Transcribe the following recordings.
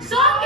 So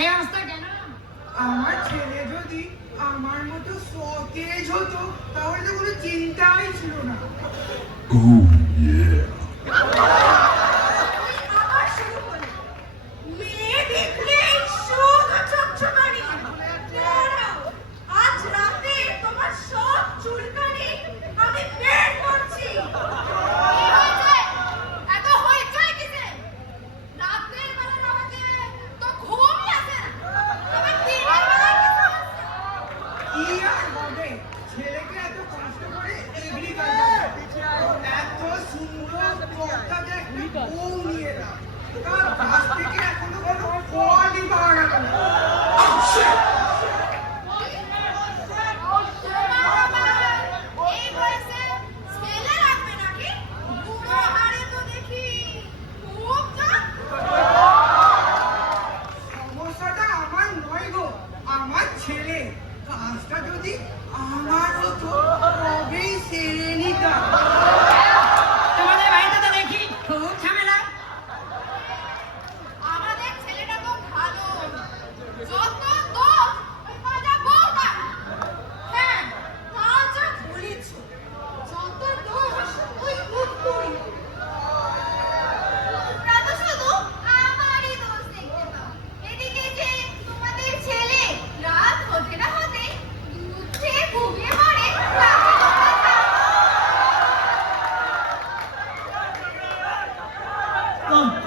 এই অবস্থা কেন আমার ছেলে যদি আমার মতো সতেজ হতো তাহলে তো কোনো চিন্তাই ছিল না Oh yeah.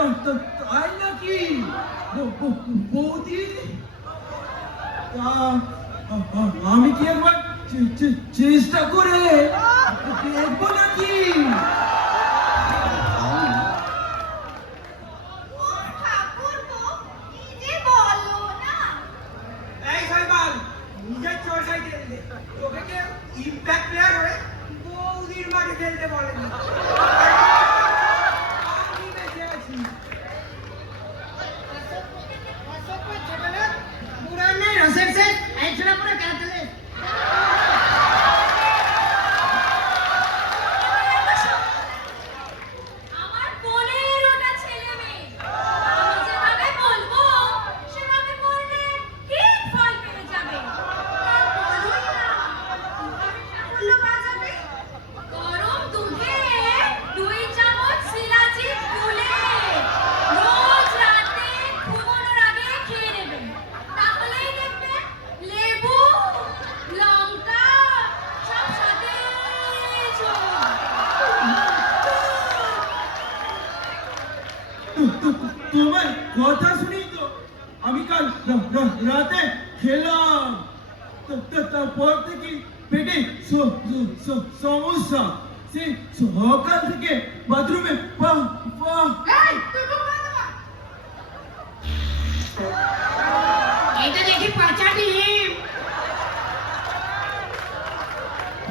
তাই নাকি? বৌদি? আমি কি একবার চেষ্টা করে দেখব নাকি?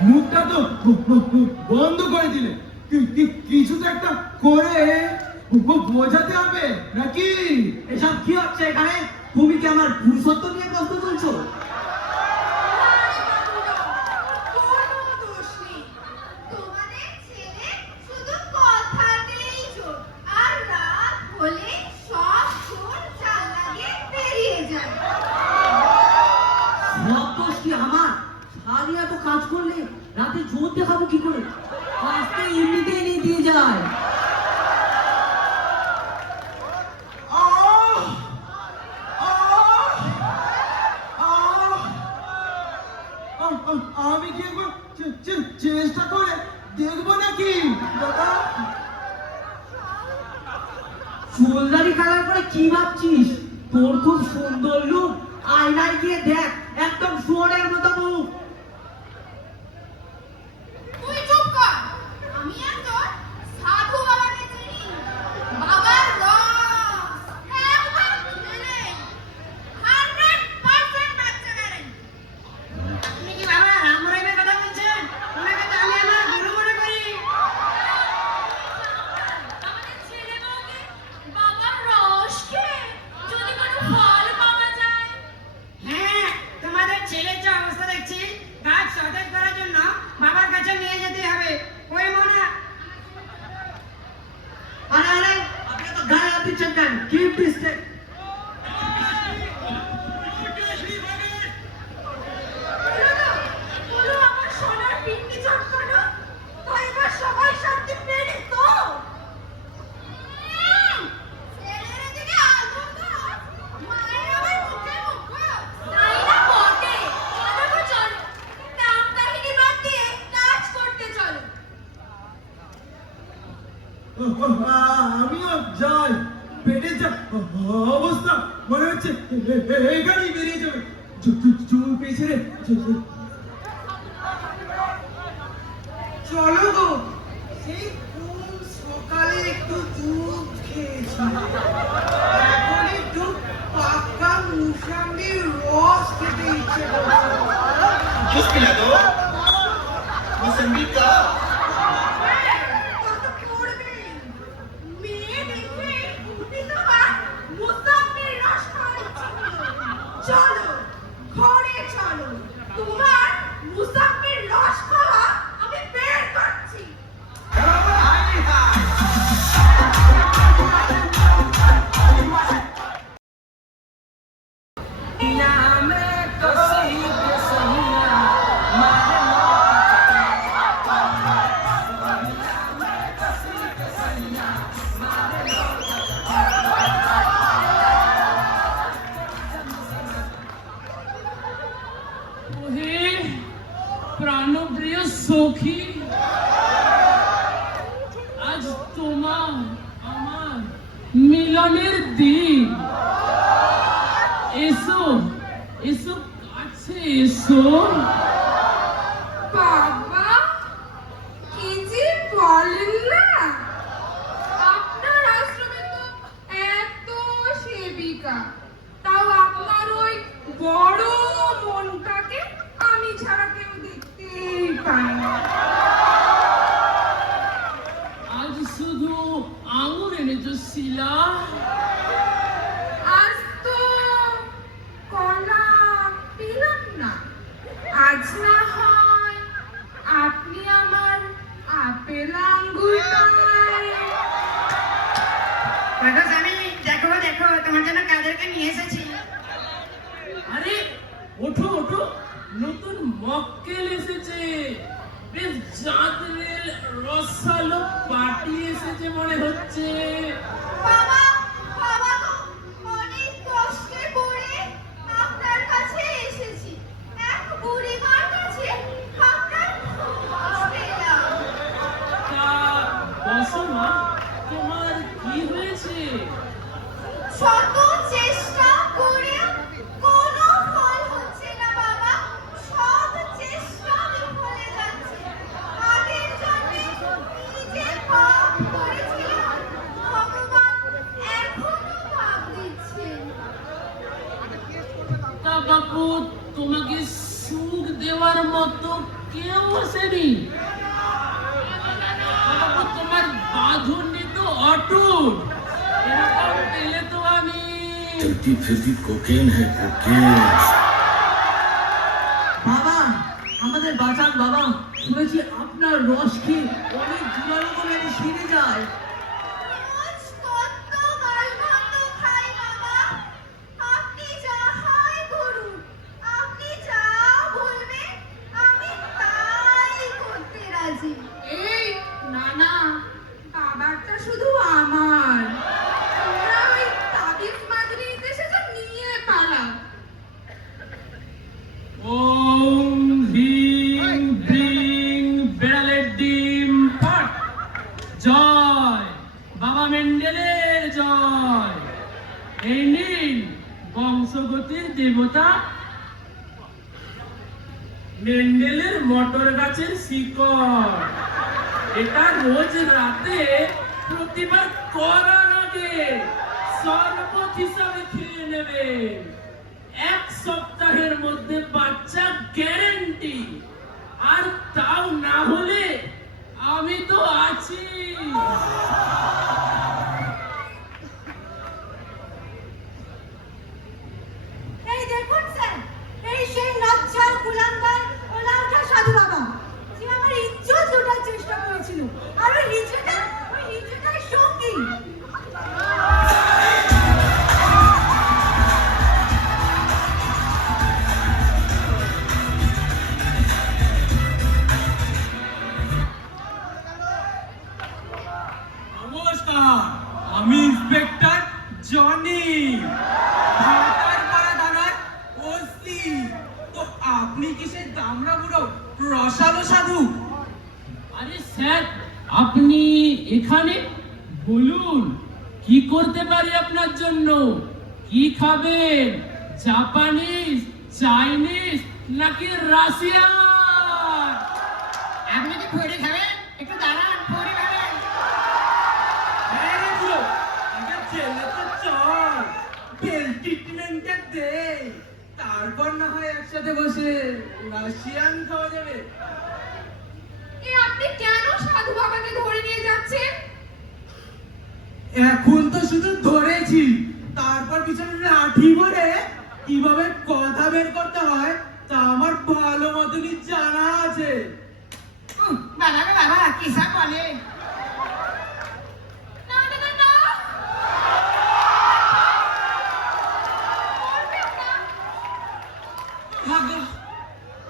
মুখটা তো বন্ধ করে দিলে। কিছু তো একটা করে বোঝাতে হবে নাকি? এসব কি হচ্ছে এখানে? তুমি কি আমার পুরুষত্ব নিয়ে প্রশ্ন তুলছো? করতে হবে কি করে? আজকে এনে দিয়ে যায়। আমি কি চেষ্টা করে দেখব নাকি? দাদা? ফুলদারি কালার করে কি ভাবছিস? তোর খুব সুন্দর লুক আয়নায় গিয়ে দেখ, একদম সুয়ারের মতো মুখ। Chandan, give this step. can be lost with প্রাণপ্রিয় সখী আজ তোমার আমার মিলনের দিন। এসো এসো কাছে এসো। Now this তা বাপু তোমাকে সুখ দেওয়ার মতো কেউ আসেনি তা বাপু তোমার বাঁধনি তো অটুট এরকম পেলে তো আমি चलती फिरती कोकेन है कोकेन বাবা আমাদের বাঁচান বাবা শুনেছি আপনার রস খেয়ে অনেক জুয়ালো করে সেরে যায় বংশগতির দেবতা মেন্ডেলের মটর গাছের শিকড়, এটা রোজ রাতে প্রতিবার করার আগে শরবত হিসাবে খেয়ে নেবে। এক সপ্তাহের মধ্যে বাচ্চা গ্যারেন্টি আর তাও না হলে আমি তো আছি। খাবেন জাপানিজ চাইনিজ নাকি রাশিয়ান? আপনি কি খাবেন একটু দাঁড়ান খাবেন তারপর না হয় একসাথে বসে রাশিয়ান খাওয়া যাবে। আপনি কেন সাধু বাবাকে ধরে নিয়ে যাচ্ছেন? এখন তো শুধু ধরেছি। তারপর পিছনে লাঠি ভরে কীভাবে কথা বের করতে হয় তা আমার ভালো মতনই জানা আছে? বাবা বাবা কিসা বলে?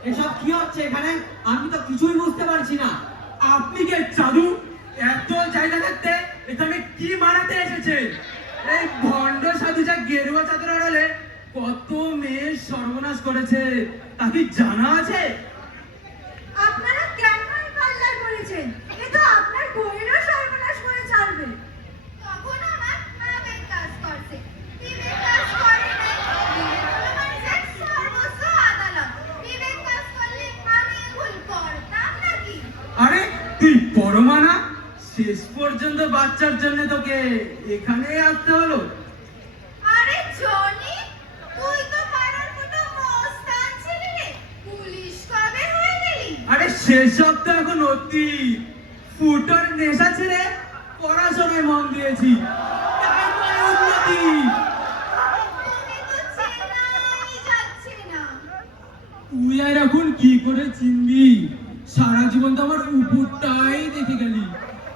এসব কি হচ্ছে এখানে? আমি তো কিছুই বুঝতে পারছি না। আপনি কে চাদু? এত জায়গা থাকতে এখানে কি মারাতে এসেছে? এই ভণ্ড সাধু যা গেরুয়া চাদর আড়ালে কত মেয়ে সর্বনাশ করেছে তা কি জানা আছে? আপনারা কেমন এ তো আপনার বইয়েরও সর্বনাশ করে ছাড়বে। তখন আমার আবেগ কাজ করছে। বিবেক কাজ করে নাই বিবেক হলো মানুষের সর্বোচ্চ আদালত। বিবেক কাজ করলে আমি ভুল করতাম নাকি? আরে তুই পরমানা শেষ পর্যন্ত বাচ্চার জন্য তোকে এখানে আসতে হলো। আরে জনি তুই তো পাড়ার মস্তান ছিলি রে। পুলিশ কবে হয়ে গেলি? আরে সেসব তো এখন ফুটোর নেশা ছেড়ে পড়াশোনায় মন দিয়েছি। উন্নতি। তুই আর এখন কি করে চিনবি? সারা জীবন তো আমার উপরটাই দেখে গেলি।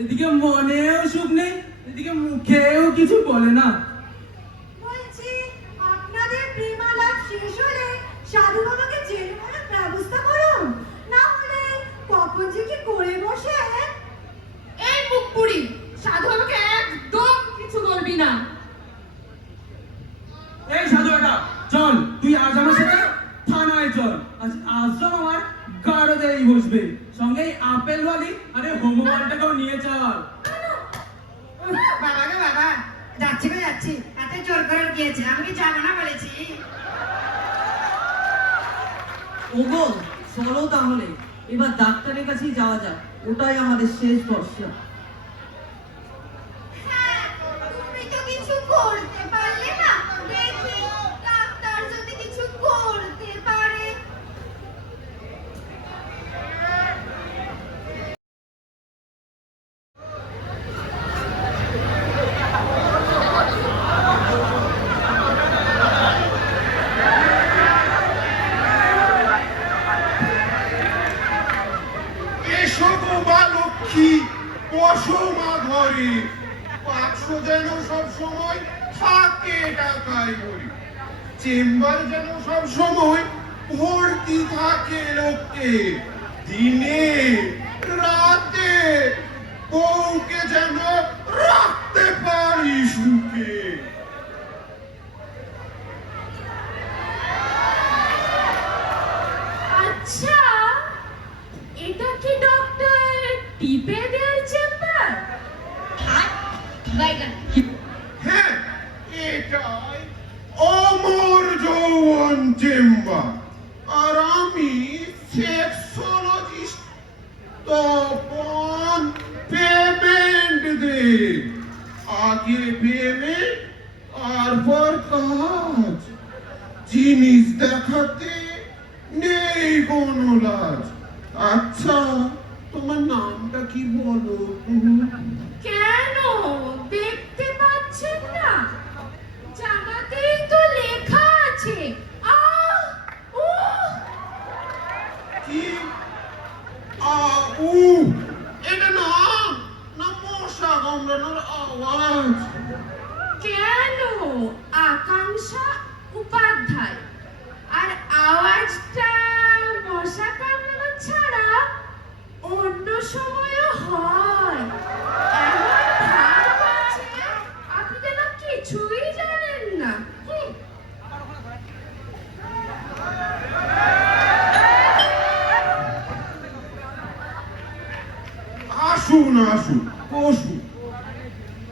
এদিকে মনেও সুখ নেই এদিকে মুখেও কিছু বলে না। বলছি আপনাদের প্রেমালাপ শেষ হলে সাধু বাবাকে জেল ভরার ব্যবস্থা করুন। না হলে কখন যে কি করে বসে। এই মুখপুরি সাধু বাবাকে একদম কিছু বলবি না এই সাধু বেটা চল তুই আজ আমার সাথে থানায় চল আজ আশ্রম আমার গাড়োতেই বসবে সঙ্গে এই আপেল ওয়ালি হোমওয়ার্কটাকেও নিয়ে চল। বাবা গো বাবা যাচ্ছি গো যাচ্ছি। এত জোর করে গিয়েছে আমি কি যাব না বলেছি? ওগো চলো তাহলে। এবার ডাক্তারের কাছেই যাওয়া যাক। ওটাই আমাদের শেষ ভরসা হ্যাঁ তুমি তো কিছু করতে পারলে না দেখি ডাক্তার যদি কিছু করতে পারে এসো গো মা লক্ষ্মী বসো চেম্বার যেন সব সময় ভর্তি থাকে লোককে। দিনে রাতে বউকে যেন রাখতে পারি সুখে আচ্ছা এটা কি ডক্টর টিপেদের চেম্বার বাইগান হ্যাঁ এটাই অমর যৌবন চেম্বার আর আমি সেক্সোলজিস্ট তপন পেমেন্ট দে আগে পেমেন্ট আর পর কাজ জিনিস দেখাতে নেই কোনো লাজ আচ্ছা তোমার নামটা কি বলো কেন? দেখতে পাচ্ছেন না? জামাতেই তো লেখা আছে। উ এটা না না মশা কামড়ানোর আওয়াজ কেন? আকাঙ্ক্ষা উপাধ্যায়। আর আওয়াজটা মশা কামড়ানো ছাড়া অন্য সময়ও হয় এমন ভাব হচ্ছে আপনি যেন কিছুই জানেন না হুম। আসুন আসুন বসুন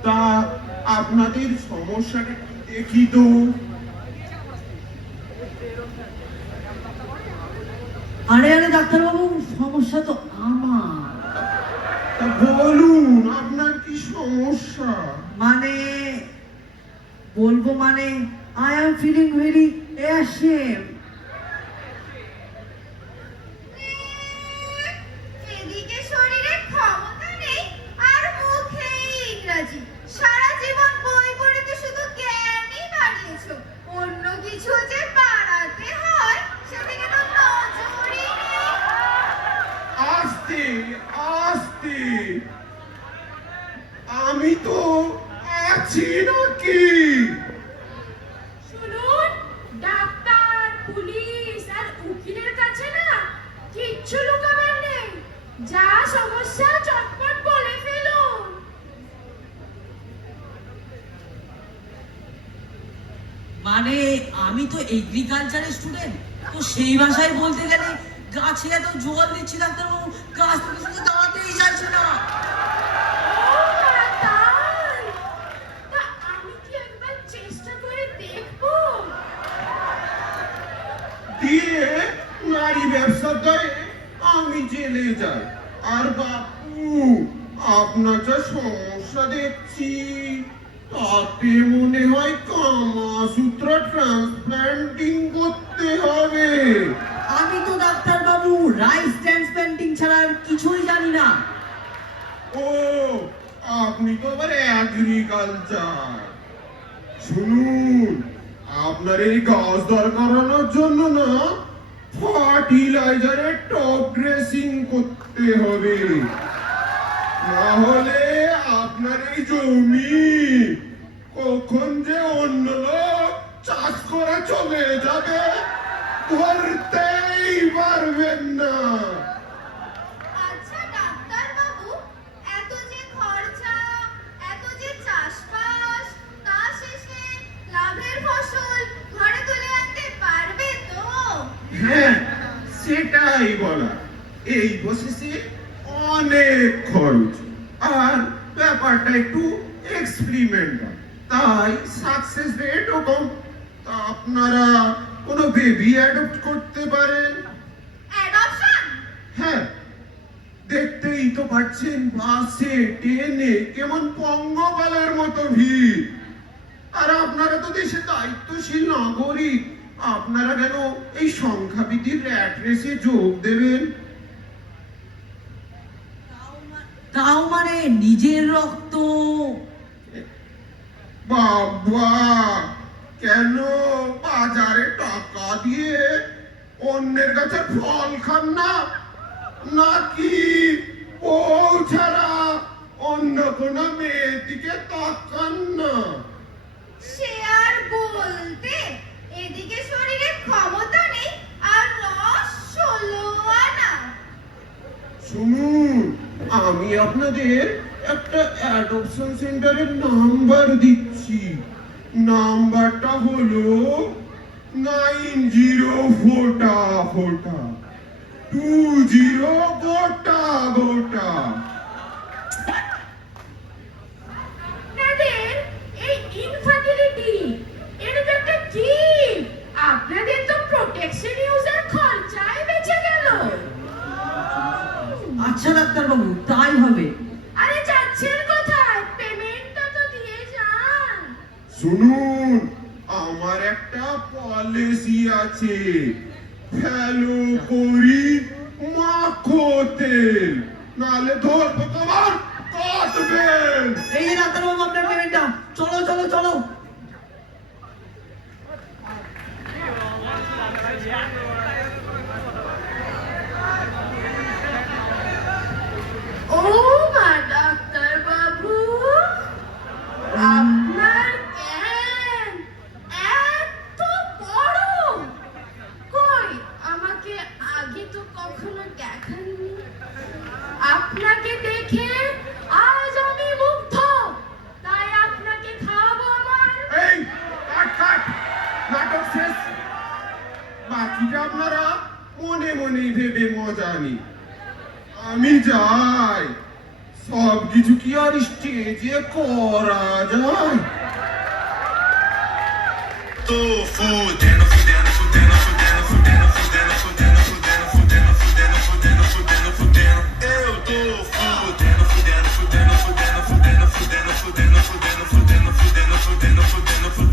তা আপনাদের সমস্যাটা কি দেখি তো আরে আরে ডাক্তারবাবু সমস্যা তো আমার তা বলুন আপনার কি সমস্যা মানে বলব মানে I am feeling very ashamed এদিকে শরীরে ক্ষমতা নেই আর মুখে ইংরাজি সারা জীবন বই পড়ে তো শুধু জ্ঞানই বাড়িয়েছো অন্য কিছু যে বাড়াতে হয় আস্তে আস্তে। আমি তো আছি নাকি শুনুন ডাক্তার পুলিশ আর উকিলের কাছে না কিচ্ছু লুকাবার নেই যা সমস্যা চটপট বলে ফেলুন মানে আমি তো এগ্রিকালচারের স্টুডেন্ট তো সেই ভাষায় বলতে গেলে গাছে এত জল দিচ্ছি ডাক্তারবাবু গাছ তো কিছু দাঁড়াতেই চাইছে না। ও মা, তাই? তা আমি কি একবার চেষ্টা করে দেখব? দিয়ে নারী ব্যবসার দায়ে আমি জেলে যাই। আর বাপু আপনার যা সমস্যা দেখছি। তাতে মনে হয় কামাসূত্র ট্রান্সপ্লান্টিং করতে হবে। আমি তো ডাক্তার বাবু রাইস ট্রান্সপ্লান্টিং ছাড়া আর কিছুই জানি না। ও আপনি তো আবার এগ্রিকালচার শুনুন আপনার এই গাছ দর করানোর জন্য না ফার্টিলাইজারের টপ ড্রেসিং করতে হবে। না হলে আপনার এই জমি কখন যে অন্য লোক চাষ করে চলে যাবে ধরতেই পারবেন না। আচ্ছা হ্যাঁ সেটাই বলা এই বসেছে অনেক খরচ আর ব্যাপারটা একটু এক্সপেরিমেন্টাল তাই সাকসেস রেটও কম তা আপনারা কোনো বেবি অ্যাডপ্ট করতে পারেন অ্যাডপশন হ্যাঁ দেখতেই তো পাচ্ছেন বাসে ট্রেনে কেমন পঙ্গপালের মতো ভিড় আর আপনারা তো দেশের দায়িত্বশীল নাগরিক। আপনারা কেন এই সংখ্যাবৃদ্ধির র্যাট রেসে যোগ দেবেন? তাও মানে নিজের রক্ত। বাবা কেন বাজারে টাকা দিয়ে অন্যের কাছে ফল খান না? নাকি ও ছাড়া অন্য কোনো মেয়ের দিকে তাকান না? আমি আপনাদের একটা অ্যাডপশন সেন্টারের নাম্বার দিচ্ছি। নাম্বারটা হলো নাইন জিরো ফোটা ফোটা টু জিরো গোটা গোটা নিভে বেমজানি আমি যাই সব কিছু কি আর স্টেজে করা যায় তো ফুটেন ফুটেন ফুটেন ফুটেন ফুটেন ফুটেন ফুটেন ফুটেন ফুটেন ফুটেন ফুটেন ফুটেন ফুটেন eu tô fudendo fudendo fudendo fudendo fudendo fudendo fudendo fudendo fudendo fudendo fudendo fudendo fudendo